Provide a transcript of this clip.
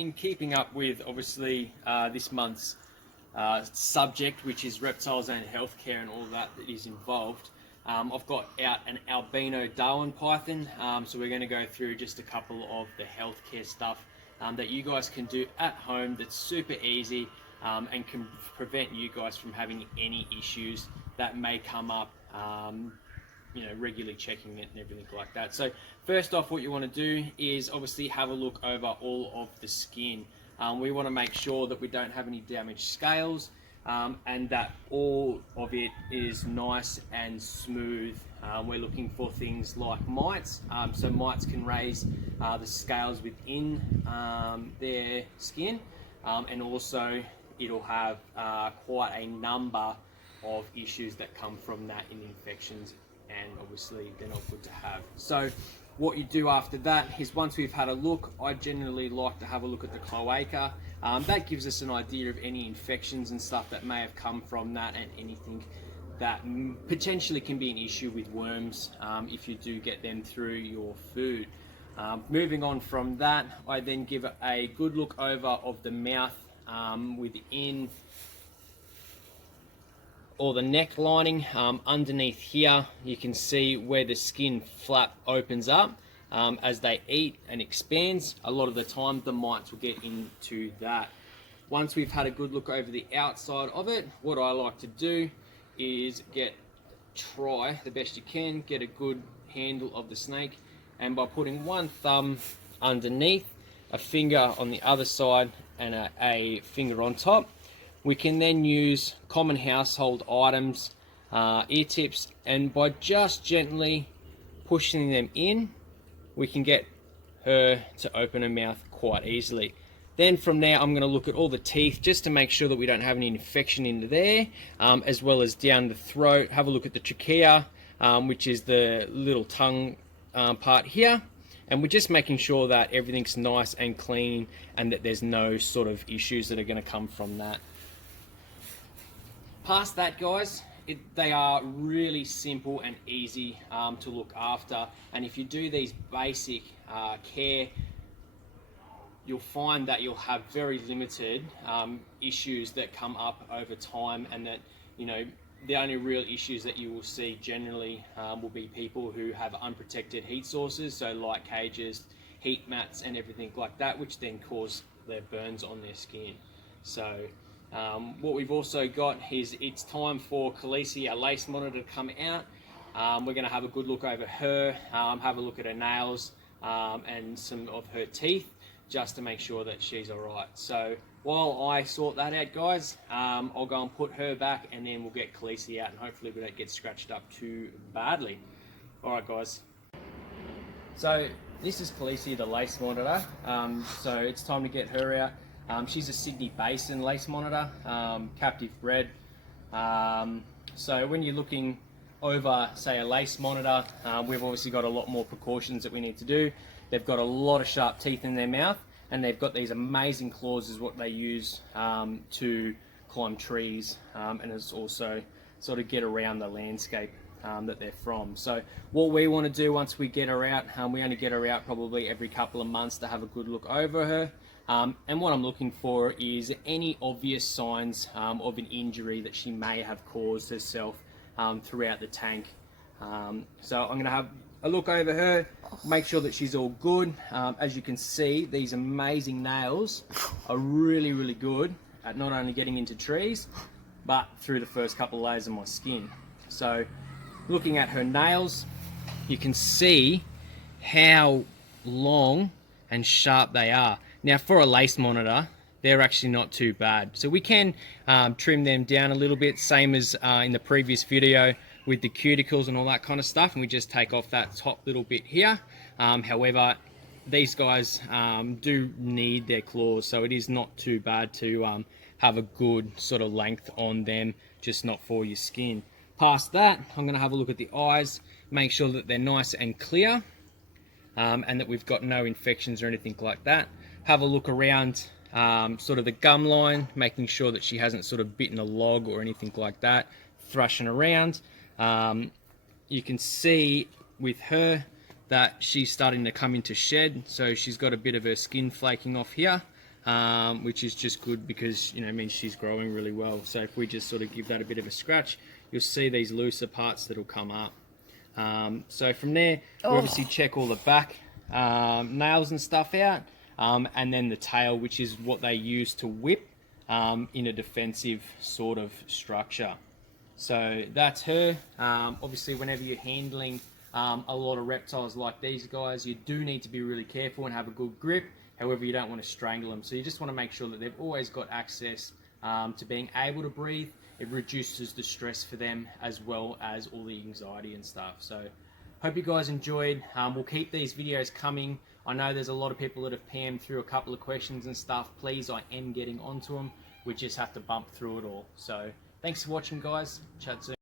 In keeping up with obviously this month's subject, which is reptiles and healthcare and all that is involved, I've got out an albino Darwin python. So we're going to go through just a couple of the healthcare stuff that you guys can do at home that's super easy and can prevent you guys from having any issues that may come up. Regularly checking it and everything like that. So first off, what you want to do is obviously have a look over all of the skin. We want to make sure that we don't have any damaged scales and that all of it is nice and smooth. We're looking for things like mites. So mites can raise the scales within their skin, and also it'll have quite a number of issues that come from that in infections, and obviously they're not good to have. So what you do after that is, once we've had a look, I generally like to have a look at the cloaca. That gives us an idea of any infections and stuff that may have come from that, and anything that potentially can be an issue with worms if you do get them through your food. Moving on from that, I then give it a good look over of the mouth within, or the neck lining. Underneath here you can see where the skin flap opens up as they eat and expands. A lot of the time the mites will get into that. Once we've had a good look over the outside of it, what I like to do is try the best you can get a good handle of the snake, and by putting one thumb underneath, a finger on the other side, and a finger on top, we can then use common household items, ear tips, and by just gently pushing them in, we can get her to open her mouth quite easily. Then from there, I'm going to look at all the teeth just to make sure that we don't have any infection into there, as well as down the throat. Have a look at the trachea, which is the little tongue part here. And we're just making sure that everything's nice and clean and that there's no sort of issues that are going to come from that. Past that, guys, they are really simple and easy to look after, and if you do these basic care, you'll find that you'll have very limited issues that come up over time, and that, the only real issues that you will see generally will be people who have unprotected heat sources, so light cages, heat mats and everything like that, which then cause their burns on their skin. So what we've also got is, it's time for Khaleesi, our lace monitor, to come out. We're going to have a good look over her, have a look at her nails and some of her teeth, just to make sure that she's alright. So while I sort that out, guys, I'll go and put her back, and then we'll get Khaleesi out, and hopefully we don't get scratched up too badly. Alright, guys. So this is Khaleesi, the lace monitor. So it's time to get her out. She's a Sydney Basin lace monitor, captive bred. So when you're looking over, say, a lace monitor, we've obviously got a lot more precautions that we need to do. They've got a lot of sharp teeth in their mouth, and they've got these amazing claws is what they use to climb trees, and it's also sort of get around the landscape that they're from. So what we want to do once we get her out, we only get her out probably every couple of months to have a good look over her. And what I'm looking for is any obvious signs of an injury that she may have caused herself throughout the tank. So I'm going to have a look over her, make sure that she's all good. As you can see, these amazing nails are really, really good at not only getting into trees, but through the first couple of layers of my skin. So looking at her nails, you can see how long and sharp they are. Now, for a lace monitor, they're actually not too bad. So we can trim them down a little bit, same as in the previous video with the cuticles and all that kind of stuff, and we just take off that top little bit here. However, these guys do need their claws, so it is not too bad to have a good sort of length on them, just not for your skin. Past that, I'm going to have a look at the eyes, make sure that they're nice and clear, and that we've got no infections or anything like that. Have a look around sort of the gum line, making sure that she hasn't sort of bitten a log or anything like that, thrashing around. You can see with her that she's starting to come into shed, so she's got a bit of her skin flaking off here. which is just good because, you know, it means she's growing really well. So if we just sort of give that a bit of a scratch, you'll see these looser parts that'll come up. So from there, we obviously check all the back nails and stuff out, and then the tail, which is what they use to whip in a defensive sort of structure. So that's her. Obviously, whenever you're handling a lot of reptiles like these guys, you do need to be really careful and have a good grip. However, you don't want to strangle them. So you just want to make sure that they've always got access to being able to breathe. It reduces the stress for them as well as all the anxiety and stuff. So hope you guys enjoyed. We'll keep these videos coming. I know there's a lot of people that have PM'd through a couple of questions and stuff. Please, I am getting onto them. We just have to bump through it all. So thanks for watching, guys. Chat soon.